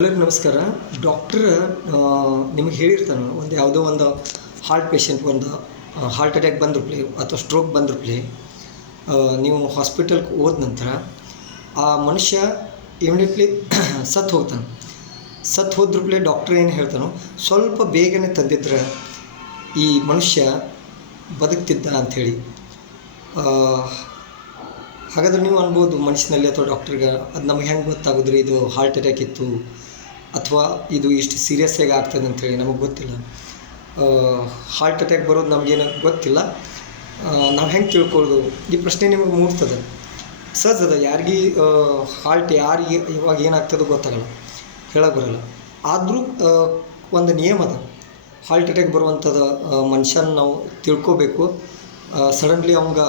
ಎಲ್ಲರಿಗೂ ನಮಸ್ಕಾರ. ಡಾಕ್ಟರ್ ನಿಮಗೆ ಹೇಳಿರ್ತಾನೆ, ಒಂದು ಯಾವುದೋ ಒಂದು ಹಾರ್ಟ್ ಪೇಷಂಟ್ ಒಂದು ಹಾರ್ಟ್ ಅಟ್ಯಾಕ್ ಬಂದ್ರಪ್ಲೆ ಅಥವಾ ಸ್ಟ್ರೋಕ್ ಬಂದ್ರಪ್ಲೆ ನೀವು ಹಾಸ್ಪಿಟಲ್ಗೆ ಹೋದ ನಂತರ ಆ ಮನುಷ್ಯ ಇಮಿಡಿಯೇಟ್ಲಿ ಸತ್ತು ಹೋಗ್ತಾನೆ. ಸತ್ತು ಹೋದ್ರಪ್ಲೆ ಡಾಕ್ಟ್ರ್ ಏನು ಹೇಳ್ತಾನೋ, ಸ್ವಲ್ಪ ಬೇಗನೆ ತಂದಿದ್ರೆ ಈ ಮನುಷ್ಯ ಬದುಕ್ತಿದ್ದ ಅಂಥೇಳಿ. ಹಾಗಾದ್ರೆ ನೀವು ಅನ್ಬೋದು ಮನುಷ್ಯನಲ್ಲಿ ಅಥವಾ ಡಾಕ್ಟ್ರಿಗೆ ಅದು ನಮಗೆ ಹೆಂಗೆ ಗೊತ್ತಾಗೋದ್ರಿ ಇದು ಹಾರ್ಟ್ ಅಟ್ಯಾಕ್ ಇತ್ತು ಅಥವಾ ಇದು ಇಷ್ಟು ಸೀರಿಯಸ್ ಆಗಿ ಆಗ್ತದೆ ಅಂಥೇಳಿ ನಮಗೆ ಗೊತ್ತಿಲ್ಲ. ಹಾರ್ಟ್ ಅಟ್ಯಾಕ್ ಬರೋದು ನಮಗೇನು ಗೊತ್ತಿಲ್ಲ, ನಾವು ಹೆಂಗೆ ತಿಳ್ಕೊಳ್ಳೋದು ಈ ಪ್ರಶ್ನೆ ನಿಮಗೆ ಮೂಡ್ತದೆ. ಸಹಜ ಅದ, ಯಾರಿಗೆ ಹಾರ್ಟ್ ಯಾರಿಗೆ ಇವಾಗ ಏನಾಗ್ತದೋ ಗೊತ್ತಾಗಲ್ಲ, ಹೇಳಕ್ಕೆ ಬರೋಲ್ಲ. ಆದರೂ ಒಂದು ನಿಯಮ ಅದ, ಹಾರ್ಟ್ ಅಟ್ಯಾಕ್ ಬರುವಂಥದ್ದು ಮನುಷ್ಯನ ನಾವು ತಿಳ್ಕೊಬೇಕು. ಸಡನ್ಲಿ ಅವಂಗೆ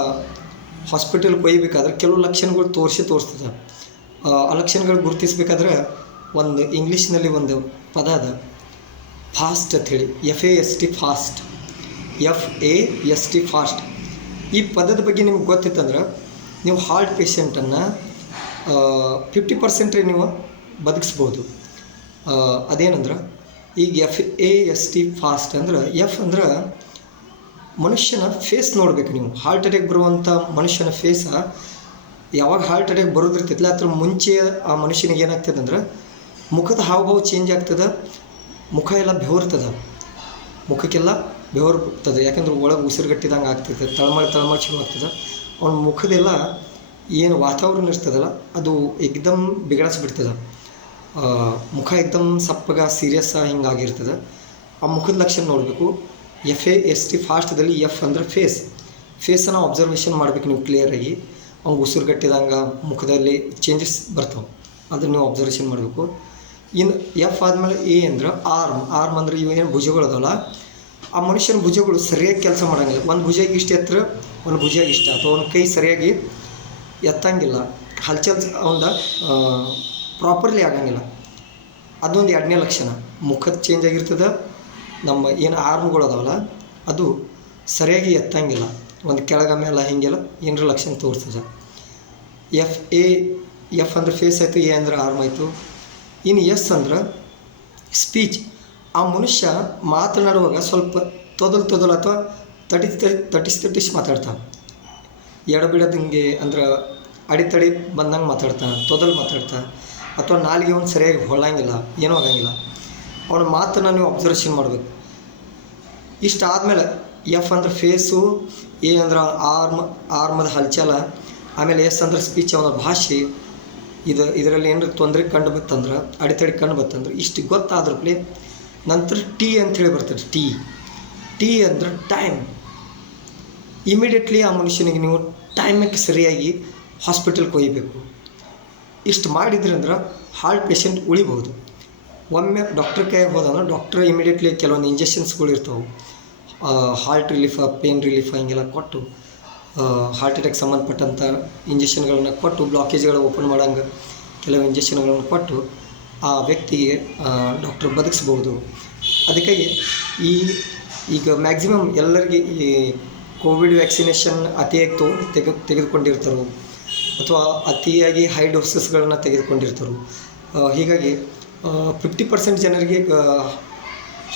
ಹಾಸ್ಪಿಟಲ್ಗೆ ಒಯ್ಯಬೇಕಾದ್ರೆ ಕೆಲವು ಲಕ್ಷಣಗಳು ತೋರಿಸ್ತದೆ. ಆ ಲಕ್ಷಣಗಳು ಗುರುತಿಸ್ಬೇಕಾದ್ರೆ ಒಂದು ಇಂಗ್ಲೀಷ್ನಲ್ಲಿ ಒಂದು ಪದ ಅದ, ಫಾಸ್ಟ್ ಅಂಥೇಳಿ, FAST ಫಾಸ್ಟ್, FAST ಫಾಸ್ಟ್. ಈ ಪದದ ಬಗ್ಗೆ ನಿಮ್ಗೆ ಗೊತ್ತಿತ್ತಂದ್ರೆ ನೀವು ಹಾರ್ಟ್ ಪೇಷಂಟನ್ನು 50% ನೀವು ಬದುಕಿಸ್ಬೋದು. ಅದೇನಂದ್ರೆ ಈಗ FAST ಫಾಸ್ಟ್ ಅಂದ್ರೆ ಎಫ್ ಅಂದ್ರೆ ಮನುಷ್ಯನ ಫೇಸ್ ನೋಡಬೇಕು ನೀವು. ಹಾರ್ಟ್ ಅಟ್ಯಾಕ್ ಬರುವಂಥ ಮನುಷ್ಯನ ಫೇಸ ಯಾವಾಗ ಹಾರ್ಟ್ ಅಟ್ಯಾಕ್ ಬರೋದಿರ್ತೈತಿಲ್ಲ ಅದ್ರ ಮುಂಚೆ ಆ ಮನುಷ್ಯನಿಗೆ ಏನಾಗ್ತದೆ ಅಂದ್ರೆ ಮುಖದ ಹಾವಭಾವ ಚೇಂಜ್ ಆಗ್ತದೆ, ಮುಖ ಎಲ್ಲ ಬೆವರ್ತದೆ, ಮುಖಕ್ಕೆಲ್ಲ ಬೆವರು ಬರ್ತದೆ. ಯಾಕಂದ್ರೆ ಒಳಗೆ ಉಸಿರುಗಟ್ಟಿದಂಗೆ ಆಗ್ತದೆ, ತಳಮಳ ಚಲೋ ಆಗ್ತದೆ. ಅವನ ಮುಖದೆಲ್ಲ ಏನು ವಾತಾವರಣ ಇರ್ತದಲ್ಲ ಅದು ಏಕ್ದಮ್ ಬಿಗಡಿಸ್ಬಿಡ್ತದೆ. ಮುಖ ಏಕ್ದಮ್ ಸಪ್ಪಗ ಸೀರಿಯಸ್ ಹಿಂಗಾಗಿರ್ತದೆ. ಆ ಮುಖದ ಲಕ್ಷಣ ನೋಡಬೇಕು. FAST ಫಾಸ್ಟ್ದಲ್ಲಿ ಎಫ್ ಅಂದರೆ ಫೇಸನ್ನು ಅಬ್ಸರ್ವೇಷನ್ ಮಾಡ್ಬೇಕು ನೀವು ಕ್ಲಿಯರಾಗಿ. ಅವ್ಗೆ ಉಸಿರುಗಟ್ಟಿದಂಗೆ ಮುಖದಲ್ಲಿ ಚೇಂಜಸ್ ಬರ್ತಾವೆ, ಅದನ್ನು ನೀವು ಅಬ್ಸರ್ವೇಷನ್ ಮಾಡಬೇಕು. ಇನ್ನು ಎಫ್ ಆದಮೇಲೆ ಎ ಅಂದ್ರೆ ಆರ್ಮ್ ಅಂದರೆ ಇವೇನು ಭುಜಗಳದಲ್ಲ, ಆ ಮನುಷ್ಯನ ಭುಜಗಳು ಸರಿಯಾಗಿ ಕೆಲಸ ಮಾಡೋಂಗಿಲ್ಲ. ಒಂದು ಭುಜ ಇಷ್ಟು ಎತ್ತರ, ಒಂದು ಭುಜ ಇಷ್ಟ, ಅಥವಾ ಒಂದು ಕೈ ಸರಿಯಾಗಿ ಎತ್ತಂಗಿಲ್ಲ, ಹಲ್ಚಲ್ ಅವಂದ ಪ್ರಾಪರ್ಲಿ ಆಗಂಗಿಲ್ಲ. ಅದೊಂದು ಎರಡನೇ ಲಕ್ಷಣ. ಮುಖದ ಚೇಂಜ್ ಆಗಿರ್ತದೆ, ನಮ್ಮ ಏನು ಆರ್ಮ್ಗಳು ಅದಾವಲ್ಲ ಅದು ಸರಿಯಾಗಿ ಎತ್ತಂಗಿಲ್ಲ, ಒಂದು ಕೆಳಗ ಮೇಲೆ ಹೀಗೆಲ್ಲ ಏನರ ಲಕ್ಷಣ ತೋರಿಸ್ತದೆ. ಎಫ್ ಅಂದ್ರೆ ಫೇಸ್ ಆಯಿತು, ಎ ಅಂದ್ರೆ ಆರ್ಮ್ ಆಯಿತು. ಇನ್ನು ಎಸ್ ಅಂದ್ರೆ ಸ್ಪೀಚ್. ಆ ಮನುಷ್ಯ ಮಾತನಾಡುವಾಗ ಸ್ವಲ್ಪ ತೊದಲು ಅಥವಾ ತಟಿಸಿ ಮಾತಾಡ್ತಾನೆ, ಎಡಬಿಡದಂಗೆ ಅಂದ್ರೆ ಅಡಿತಡಿ ಬಂದಂಗೆ ಮಾತಾಡ್ತಾನೆ, ತೊದಲು ಮಾತಾಡ್ತಾನೆ, ಅಥವಾ ನಾಲಿಗೆ ಒಂದು ಸರಿಯಾಗಿ ಹೊಳ್ಳಂಗಿಲ್ಲ, ಏನೂ ಆಗಂಗಿಲ್ಲ. ಅವನ ಮಾತನ್ನು ನೀವು ಅಬ್ಸರ್ವೇಷನ್ ಮಾಡಬೇಕು. ಇಷ್ಟು ಆದಮೇಲೆ ಎಫ್ ಅಂದ್ರೆ ಫೇಸು, ಎ ಅಂದ್ರೆ ಆರ್ಮದ ಹಲ್ಚಲ, ಆಮೇಲೆ ಎಸ್ ಅಂದ್ರೆ ಸ್ಪೀಚ್, ಅವನ ಭಾಷೆ. ಇದರಲ್ಲಿ ಏನಾರು ತೊಂದರೆ ಕಂಡು ಬತ್ತಂದ್ರೆ, ಅಡೆತಡೆ ಕಂಡು ಬತ್ತಂದ್ರೆ ಇಷ್ಟು ಗೊತ್ತಾದ್ರಪ್ಲೆ ನಂತರ ಟಿ ಅಂಥೇಳಿ ಬರ್ತದೆ. ಟಿ ಅಂದ್ರೆ ಟೈಮ್. ಇಮಿಡಿಯೇಟ್ಲಿ ಆ ಮನುಷ್ಯನಿಗೆ ನೀವು ಟೈಮಿಗೆ ಸರಿಯಾಗಿ ಹಾಸ್ಪಿಟಲ್ಗೆ ಒಯ್ಯಬೇಕು. ಇಷ್ಟು ಮಾಡಿದ್ರಿ ಅಂದ್ರೆ ಹಾರ್ಟ್ ಪೇಷಂಟ್ ಉಳಿಬಹುದು. ಒಮ್ಮೆ ಡಾಕ್ಟ್ರ್ ಕೈಯಾಗ ಹೋದಂದ್ರೆ ಡಾಕ್ಟ್ರ್ ಇಮಿಡಿಯೇಟ್ಲಿ ಕೆಲವೊಂದು ಇಂಜೆಕ್ಷನ್ಸ್ಗಳು ಇರ್ತವೆ, ಹಾರ್ಟ್ ರಿಲೀಫ, ಪೇನ್ ರಿಲೀಫ ಹಿಂಗೆಲ್ಲ ಕೊಟ್ಟು, ಹಾರ್ಟ್ ಅಟ್ಯಾಕ್ ಸಂಬಂಧಪಟ್ಟಂಥ ಇಂಜೆಕ್ಷನ್ಗಳನ್ನ ಕೊಟ್ಟು, ಬ್ಲಾಕೇಜ್ಗಳು ಓಪನ್ ಮಾಡೋಂಗೆ ಕೆಲವು ಇಂಜೆಕ್ಷನ್ಗಳನ್ನು ಕೊಟ್ಟು ಆ ವ್ಯಕ್ತಿಗೆ ಡಾಕ್ಟ್ರ್ ಬದುಕಿಸ್ಬೋದು. ಅದಕ್ಕಾಗಿ ಈಗ ಮ್ಯಾಕ್ಸಿಮಮ್ ಎಲ್ಲರಿಗೆ ಈ ಕೋವಿಡ್ ವ್ಯಾಕ್ಸಿನೇಷನ್ ಅತಿಯಾಗಿ ತೆಗೆದುಕೊಂಡಿರ್ತಾರೋ ಅಥವಾ ಅತಿಯಾಗಿ ಹೈ ಡೋಸಸ್ಗಳನ್ನು ತೆಗೆದುಕೊಂಡಿರ್ತಾರೋ. ಹೀಗಾಗಿ 50% ಜನರಿಗೆ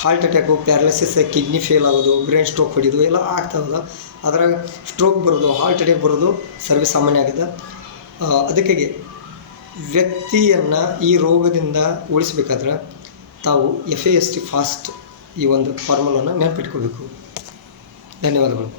heart attack, paralysis, kidney fail ಆಗೋದು, ಬ್ರೈನ್ ಸ್ಟ್ರೋಕ್ ಹೊಡಿಯೋದು ಎಲ್ಲ ಆಗ್ತಾವಲ್ಲ. ಅದ್ರಾಗ ಸ್ಟ್ರೋಕ್ ಬರೋದು, ಹಾರ್ಟ್ ಅಟ್ಯಾಕ್ ಬರೋದು ಸರ್ವೇ ಸಾಮಾನ್ಯ ಆಗಿದೆ. ಅದಕ್ಕಾಗಿ ವ್ಯಕ್ತಿಯನ್ನು ಈ ರೋಗದಿಂದ ಉಳಿಸಬೇಕಾದ್ರೆ ತಾವು FAST ಫಾಸ್ಟ್ ಈ ಒಂದು ಫಾರ್ಮುಲನ್ನು ನೆನಪಿಟ್ಕೋಬೇಕು. ಧನ್ಯವಾದಗಳು.